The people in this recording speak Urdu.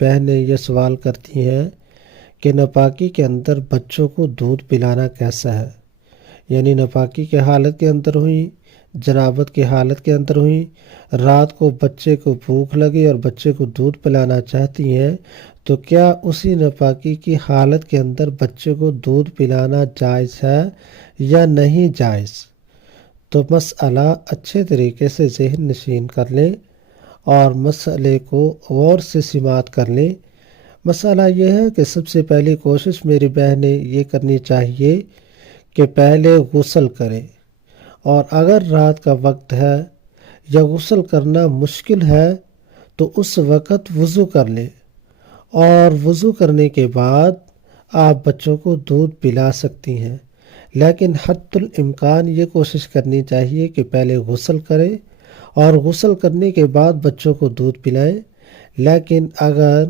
بہنیں یہ سوال کرتی ہیں کہ ناپاکی کے اندر بچوں کو دودھ پلانا کیسا ہے، یعنی ناپاکی کے حالت کے اندر ہوئی، جنابت کی حالت کے اندر ہوئی، رات کو بچے کو بھوک لگی اور بچے کو دودھ پلانا چاہتی ہیں، تو کیا اسی ناپاکی کی حالت کے اندر بچے کو دودھ پلانا جائز ہے یا نہیں جائز؟ تو مسئلہ اچھے طریقے سے ذہن نشین کر لیں اور مسئلے کو غور سے سماعت کر لیں۔ مسئلہ یہ ہے کہ سب سے پہلی کوشش میری بہنیں یہ کرنی چاہیے کہ پہلے غسل کریں، اور اگر رات کا وقت ہے یا غسل کرنا مشکل ہے تو اس وقت وضو کر لیں، اور وضو کرنے کے بعد آپ بچوں کو دودھ پلا سکتی ہیں، لیکن حد الامکان یہ کوشش کرنی چاہیے کہ پہلے غسل کریں اور غسل کرنے کے بعد بچوں کو دودھ پلائیں۔ لیکن اگر